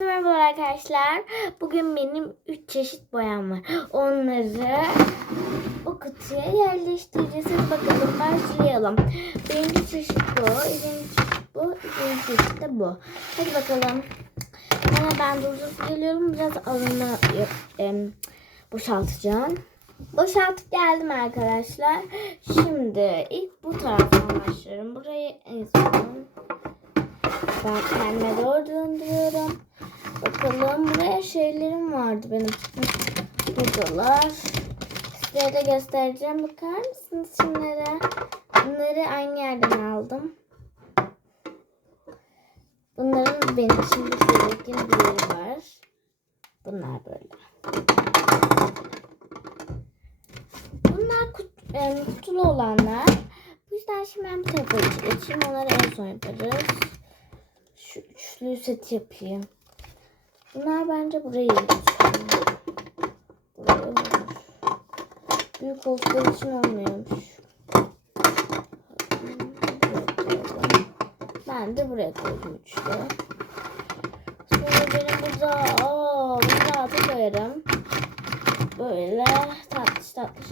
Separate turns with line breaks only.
Merhaba arkadaşlar. Bugün benim 3 çeşit boyam var. Onları bu kutuya yerleştireceğiz. Hadi bakalım başlayalım. Birinci çeşit bu, ikinci çeşit bu, ikinci çeşit de bu. Hadi bakalım. Hemen ben durdurup geliyorum. Biraz alını em, boşaltacağım. Boşaltıp geldim arkadaşlar. Şimdi ilk bu taraftan başlıyorum. Burayı en son ben kendime doğru döndürüyorum. Bakalım buraya şeylerim vardı benim. Buradalar. Size de göstereceğim. Bakar mısınız şunlara? Bunları aynı yerden aldım. Bunların benim şimdi şöyle bir var. Bunlar böyle. Bunlar kut, em, kutulu olanlar. Bu yüzden şimdi ben bu tarafa geçeyim. Onları en son yaparız. Şu üçlü set yapayım. Bunlar bence buraya olur. Büyük oldukları için olmuyormuş. Ben de buraya koydum üçlü. Sonra benim burada aa, bunu rahatı koyarım. Böyle tatlış tatlış